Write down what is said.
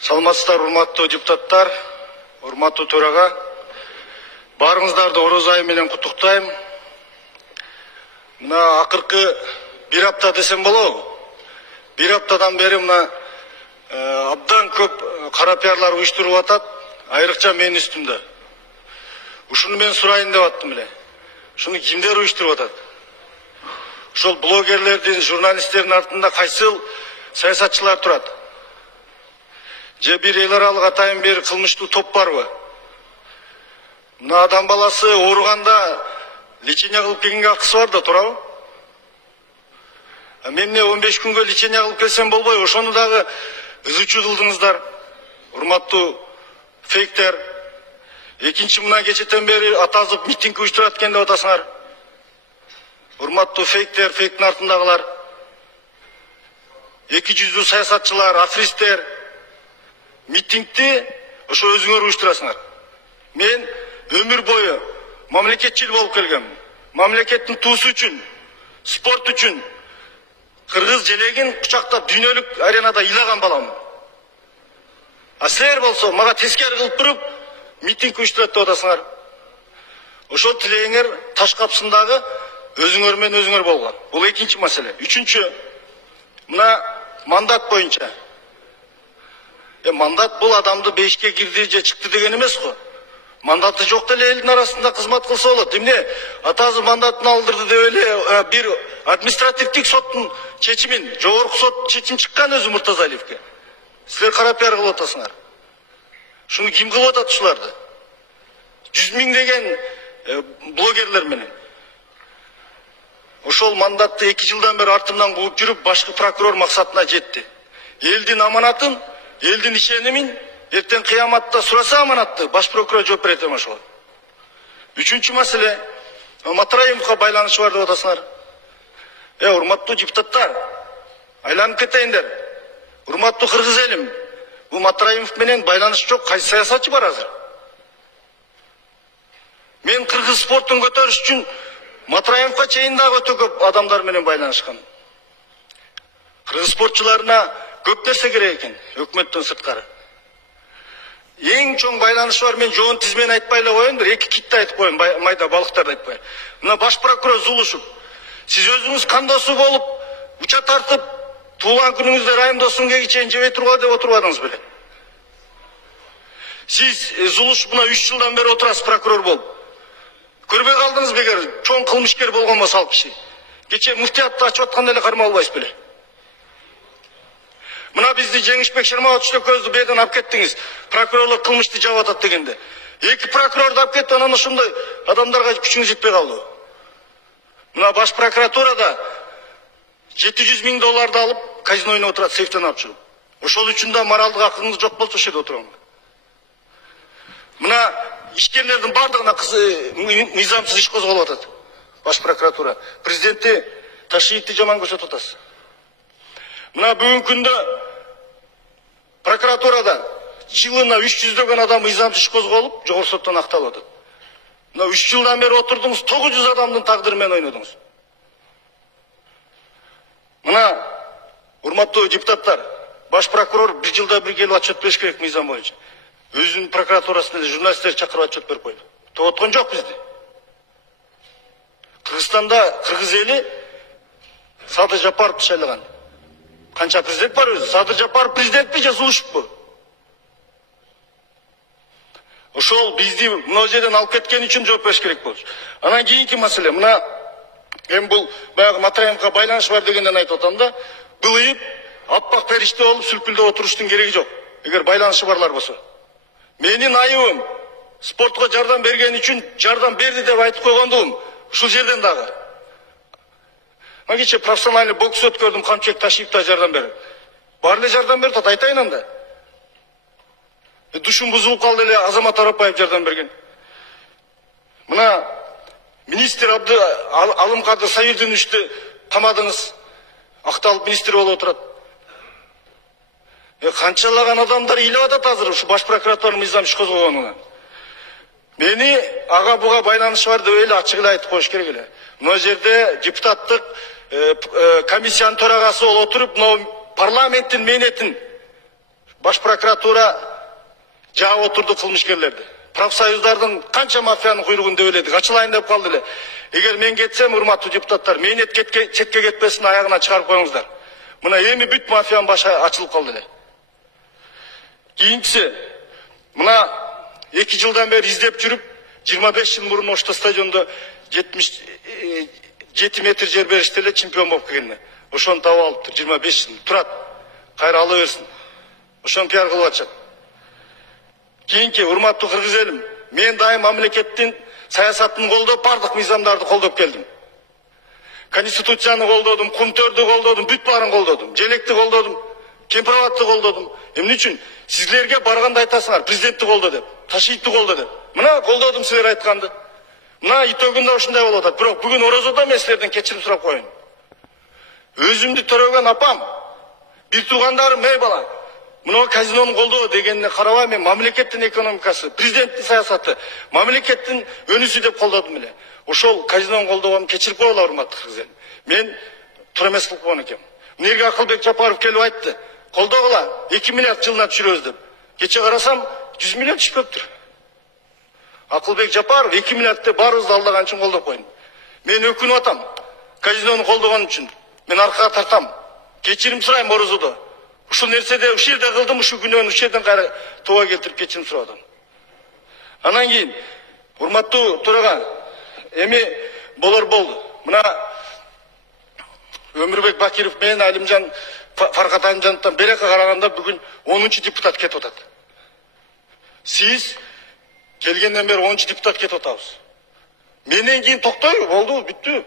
Саламатсыздар, урматтуу депутаттар, урматтуу төрага. Барыңыздарды ороз айы менен куттуктайм. Мына акыркы бир апта десем болобу? Бир аптадан бери мына абдан көп кара пиарлар уюштуруп атат, айрыкча менин үстүмдө. Ушуну мен сурайын деп аттым эле. Ушуну кимдер уюштуруп атат? Ошол блогерлердин, журналисттердин артында кайсыл саясатчылар турат? Же бир эл аралык атайын бир кылмыштуу топ барбы? Мына адам баласы ооруганда лечение кылып келгенге акысы бар да турабы? Мен 15 күнгө лечение кылып келсем болбойбу? Ошону дагы үзүүчү кылдыңыздар, урматтуу фейктер. Экинчи, мына кечеден бери атазып митинг уюштурат экен деп атасыңар. Урматтуу фейктер, фейктин артындагылар. Эки жүздүү саясатчылар, аферисттер. Митингти ошо өзүңөр уюштурасыңар. Мен өмүр бою мамлекетчил болуп келгем. Мамлекеттин туусу үчүн, спорт үчүн кыргыз желегин кучактап дүйнөлүк аренада ыйлаган баламын. А силер болсо мага тескери кылып туруп митинг уюштурат деп атасыңар. Ошол тилегиңер таш капсындагы өзүңөр менен өзүңөр болгон. Бул экинчи маселе. Үчүнчү, мына мандат боюнча. Мандат бул адамды бешке кирди же чыкты деген эмес го. Мандаты жок деле элдин арасында кызмат кылса болот. Эмне атасы мандатын алдырды деп эле бир административдик соттун чечимин, жогорку сот чечим чыккан өзү Муртазалиевке. Силер кара пиар кылып атасыңар. Шуну ким кылып атат ушуларды? 100 миңдеген блогерлер менен. Ошол мандатты 2 жылдан бери артымдан кууп жүрүп, башкы прокурор максатына жетти. Элдин аманатын, элдин ишенимин эртең кыяматта сураса аманатты, баш прокурор жооп берет эми ошого. Үчүнчү маселе, Матраимовго байланышы бар деп атасыңар. Урматтуу депутаттар, айланып кетейиндер. Урматтуу кыргыз элим, бул Матраимов менен байланыш жок, кайсы саясатчы бар азыр? Мен кыргыз спортун көтөрүш үчүн Матраимовго чейин дагы өтө көп адамдар менен байланышкан. Кыргыз спортчуларына көп нерсе керек экен, өкмөттөн сырткары. Эң чоң байланышы бар, мен жоон тизмени айтпай эле коеюн, бир эки китти айтып коеюн, майда балыктарды айтпай. Мына баш прокурор Зулушев, сиз өзүңүз кандосу болуп, уча тартып, туулган күнүңүздө Райым Досунгеге чейин жебей тургула деп отурбадыңыз беле? Сиз Зулушев мына 3 жылдан бери отурасыз прокурор болуп. Көрбөй калдыңыз бегер, чоң кылмышкер болгон болсо ал киши. Кече муфтиятты ачып атканда эле кармалып албайсыз беле? Мына бизди Жеңишбек Шырмабатович көздү беден алып кеттиңиз. Прокурорлор кылмышты жабып атат дегенде. Эки прокурорду алып кетти, анан ошондой адамдарга күчүңүз жетпей калды. Мына баш прокуратурада 700 миң долларды алып, казино ойноп отурат, сейфтен алып чыгып. Ошол үчүн да моралдык акылыңыз жок болсо ошол жерде отурам. Мына ишкерлердин бардыгына мыйзамсыз иш козголуп атат. Баш прокуратура. Президенти Ташиевди жаман көрсөтүп атасыз. Мына бүгүнкү күндө прокуратурада жылына 300дөгөн адам мыйзамсыз иш козголуп, жогорку соттон акталып атат. Мына 3 жылдан бери отурдуңуз, 900 адамдын тагдыры менен ойнодуңуз. Мына урматтуу депутаттар, баш прокурор 1 жылда бир келип отчет бериш керек мыйзам боюнча. Өзүнүн прокуратурасында журналисттер чакырып отчет берип койду. Тоғоткон жок бизди. Кыргызстанда кыргыз эли Садыр Жапаровду шайлаган. Канча президент бар өзү? Садыр Жапаров президентпи же Зулушевпи? Ошол бизди мына жерден алып кеткен үчүн жооп бериш керек болчу. Анан кийинки маселе, мына эми бул баягы Матраимовго байланышы бар дегенден айтып атам да, былыйып, аппак периште болуп сүлпүлдөп отуруштун кереги жок. Эгер байланышы барлар болсо. Менин айыбым спортко жардам берген үчүн жардам берди деп айтып койгондугум ушул жерден дагы. Кече профессиональный бокс өткөрдүм, Камчыбек Ташиев да жардам берди. Бар эле жардам берди, айтайын анда. Душум бузулуп калды эле, Азамат Арапаев жардам берген. Мына министр Алымкадыр Саирдиновичти камадыңыз, акталып министр болуп отурат. Канчалаган адамдар ыйлап атат азыр ушу баш прокуратуранын мыйзам иш козгогонунан. Мени ага буга байланышы бар деп эле ачык эле айтып коюш керек эле. Мына жерде депутаттык комиссиянын төрагасы болуп отуруп, парламенттин мээнетин Баш прокуратура жаап отурду кылмышкерлерди. Профсоюздардын канча мафиянын куйругунда беледик, ачылайын деп калды эле. Эгер мен кетсем, урматтуу депутаттар, мени четке кетпесин, аягына чыгарып коюңуздар. Мына эми бүт мафиянын башы ачылып калды эле. Кийинчиси, мына 2 жылдан бери издеп жүрүп, 25 жыл мурун ошто стадиондо 77 метр жер беришти эле чемпион болуп келген. Ошону таап алыптыр, 25 жыл турат. Кайра ала берсин. Ошону пиар кылып атышат. Кийинки, урматтуу кыргыз элим, мен дайым мамлекеттин саясатын колдоп, бардык мыйзамдарды колдоп келдим. Конституцияны колдодум, кумтөрдү колдодум, бүт баарын колдодум, желекти колдодум, кемпирабадты колдодум. Эмне үчүн сиздерге барганда айтасыңар, президентти колдо деп, Ташиевти колдо деп. Мына колдодум силер айтканды. Мына итөгүндө ушундай болуп атат. Бирок бүгүн орозодо мен силерден кечирим сурап коеюн. Өзүмдү төрөгөн апам, бир туугандарым, эй бала, мына казинону колдоо дегенине карабай мен мамлекеттин экономикасы, президенттин саясаты, мамлекеттин өнүсү деп колдодум эле. Ошол казинону колдогом кечирип койгула, урматтуу кыргыз элим. Мен тура эмес кылып койгон экенмин. Мынерге Акылбек Жапаров келип айтты. Колдогула 2 миллиард жылына түшүрөбүз деп. Кече карасам 100 миллион түшпөптүр. Акылбек Жапаров 2 миллиард деп баарыбызды алдаган үчүн колдоп койдум. Мен өкүнүп атам. Казинону колдогон үчүн. Мен аркага тартам. Кечирим сурайм орозодо. Ушул нерседе ушул жерде кылдым, ушул күнөөнү ушул жерден кайра тууга келтирип кечирим сурап атам. Анан кийин урматтуу төрага, эми болор болду. Мына Өмүрбек Бакиров менен Алимжан Фаркат Алимжановдон береке караганда бүгүн 10-чу депутат кетип атат. Сиз келгенден бери 10-чу депутат кетип атабыз. Менден кийин токтойбу, болду, бүттү.